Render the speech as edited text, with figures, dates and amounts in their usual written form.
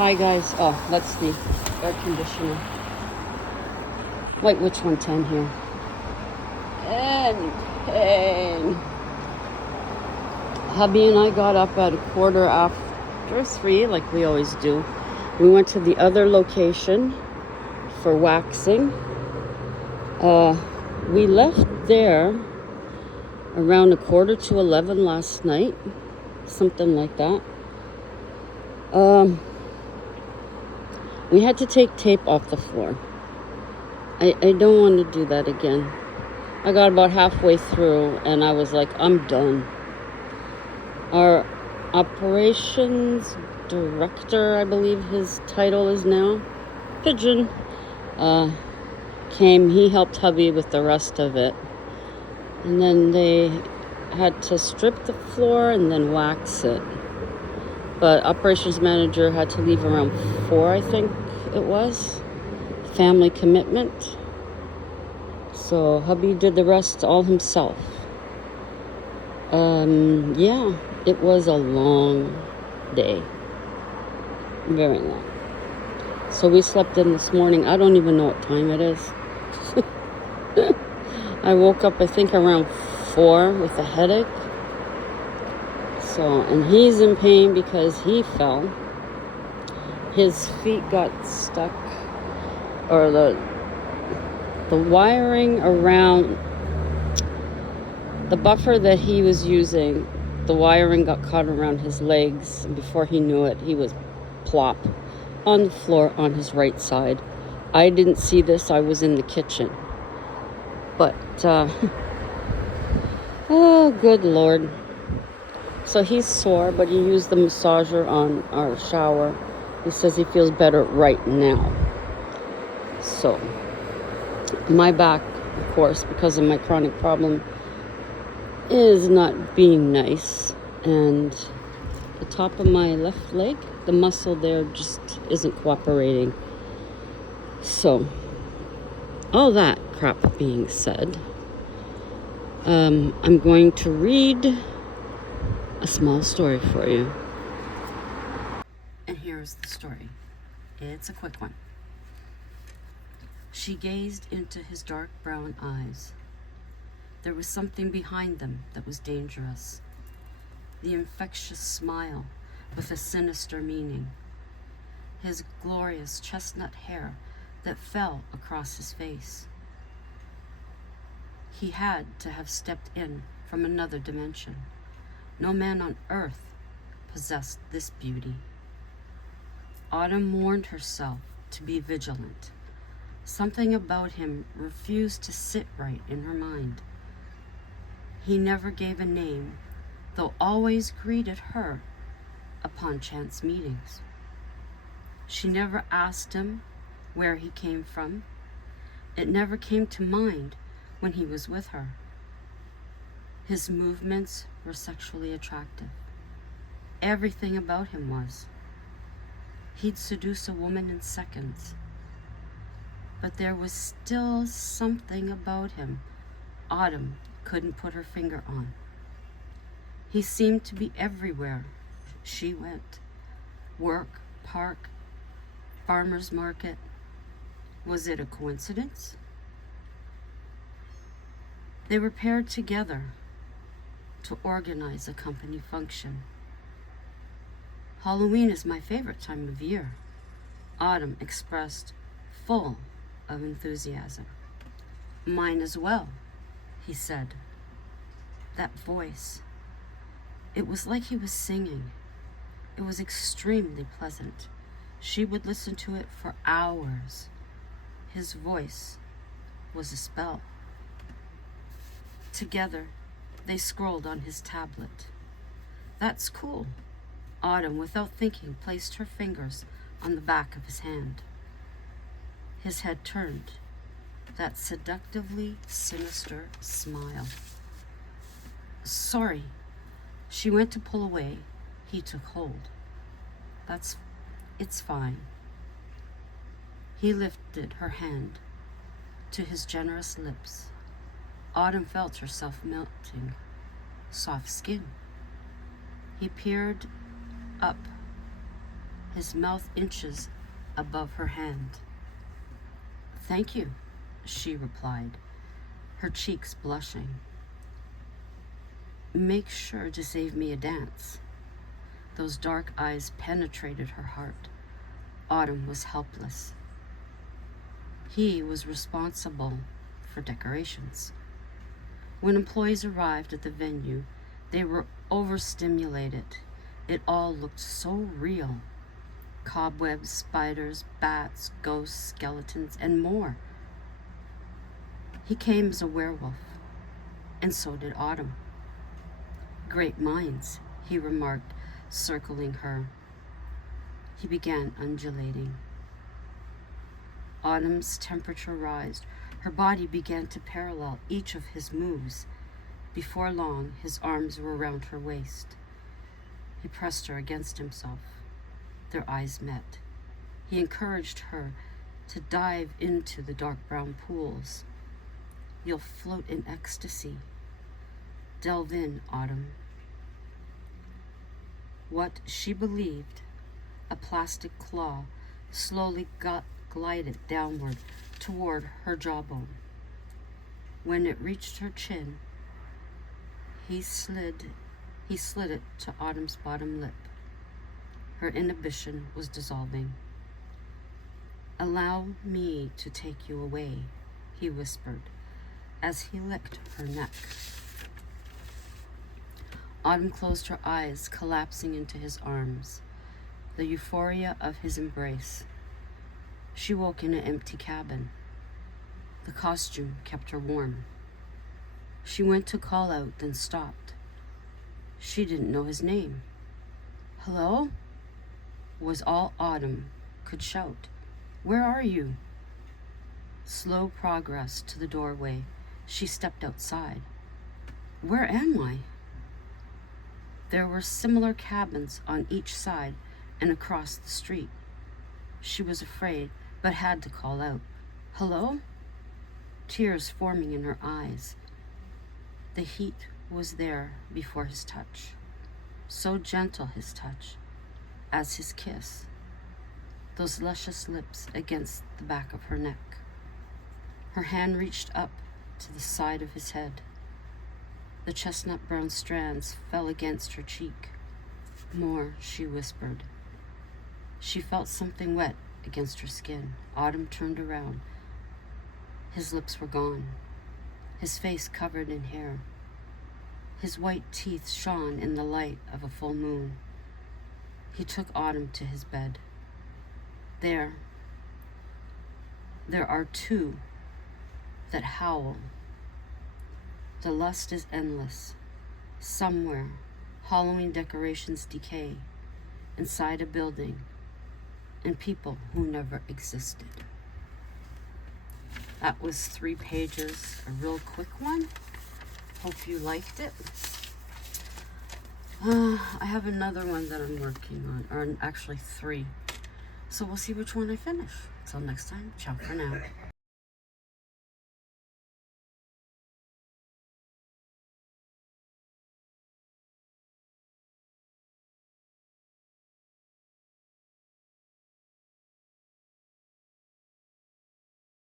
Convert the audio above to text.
Hi guys. Oh, that's the air conditioner. White Witch 110 here. And hubby and I got up at 3:15, like we always do. We went to the other location for waxing. We left there around 11:15 last night, something like that. We had to take tape off the floor. I don't want to do that again. I got about halfway through and I was like, I'm done. Our operations director, I believe his title is now, Pigeon, came. He helped hubby with the rest of it. And then they had to strip the floor and then wax it. But operations manager had to leave around 4, I think it was. Family commitment. So hubby did the rest all himself. Yeah, it was a long day. Very long. So we slept in this morning. I don't even know what time it is. I woke up, I think, around 4 with a headache. So, and he's in pain because he fell. His feet got stuck, or the wiring around the buffer that he was using, the wiring got caught around his legs, and before he knew it, he was plop on the floor on his right side. I didn't see this. I was in the kitchen. But, oh, good Lord. So he's sore, but he used the massager on our shower. He says he feels better right now. So, my back, of course, because of my chronic problem, is not being nice. And the top of my left leg, the muscle there just isn't cooperating. So, all that crap being said, I'm going to read a small story for you. And here's the story. It's a quick one. She gazed into his dark brown eyes. There was something behind them that was dangerous. The infectious smile with a sinister meaning. His glorious chestnut hair that fell across his face. He had to have stepped in from another dimension. No man on earth possessed this beauty. Autumn warned herself to be vigilant. Something about him refused to sit right in her mind. He never gave a name, though always greeted her upon chance meetings. She never asked him where he came from. It never came to mind when he was with her. His movements were sexually attractive. Everything about him was. He'd seduce a woman in seconds. But there was still something about him Autumn couldn't put her finger on. He seemed to be everywhere she went. Work, park, farmer's market. Was it a coincidence? They were paired together to organize a company function. Halloween is my favorite time of year, Autumn expressed, full of enthusiasm. Mine as well, he said. That voice, it was like he was singing. It was extremely pleasant. She would listen to it for hours. His voice was a spell. Together, they scrolled on his tablet. That's cool. Autumn, without thinking, placed her fingers on the back of his hand. His head turned. That seductively sinister smile. Sorry. She went to pull away. He took hold. It's fine. He lifted her hand to his generous lips. Autumn felt herself melting. Soft skin. He peered up his mouth inches above her hand. "Thank you," she replied, her cheeks blushing. "Make sure to save me a dance." Those dark eyes penetrated her heart. Autumn was helpless. He was responsible for decorations. When employees arrived at the venue, they were overstimulated. It all looked so real. Cobwebs, spiders, bats, ghosts, skeletons, and more. He came as a werewolf, and so did Autumn. "Great minds," he remarked, circling her. He began undulating. Autumn's temperature rised. Her body began to parallel each of his moves. Before long, his arms were around her waist. He pressed her against himself. Their eyes met. He encouraged her to dive into the dark brown pools. "You'll float in ecstasy. Delve in, Autumn." What she believed, a plastic claw, slowly glided downward toward her jawbone. When it reached her chin, he slid it to Autumn's bottom lip. Her inhibition was dissolving. "Allow me to take you away," he whispered, as he licked her neck. Autumn closed her eyes, collapsing into his arms. The euphoria of his embrace. She woke in an empty cabin. The costume kept her warm. She went to call out, then stopped. She didn't know his name. "Hello?" was all Autumn could shout. "Where are you?" Slow progress to the doorway. She stepped outside. "Where am I?" There were similar cabins on each side and across the street. She was afraid, but had to call out, "Hello?" Tears forming in her eyes. The heat was there before his touch. So gentle his touch, as his kiss. Those luscious lips against the back of her neck. Her hand reached up to the side of his head. The chestnut brown strands fell against her cheek. "More," she whispered. She felt something wet against her skin. Autumn turned around. His lips were gone, his face covered in hair. His white teeth shone in the light of a full moon. He took Autumn to his bed. There are two that howl. The lust is endless. Somewhere, Halloween decorations decay inside a building, and people who never existed. That was 3 pages, a real quick one. Hope you liked it. I have another one that I'm working on, or actually 3. So we'll see which one I finish. Until next time, ciao for now.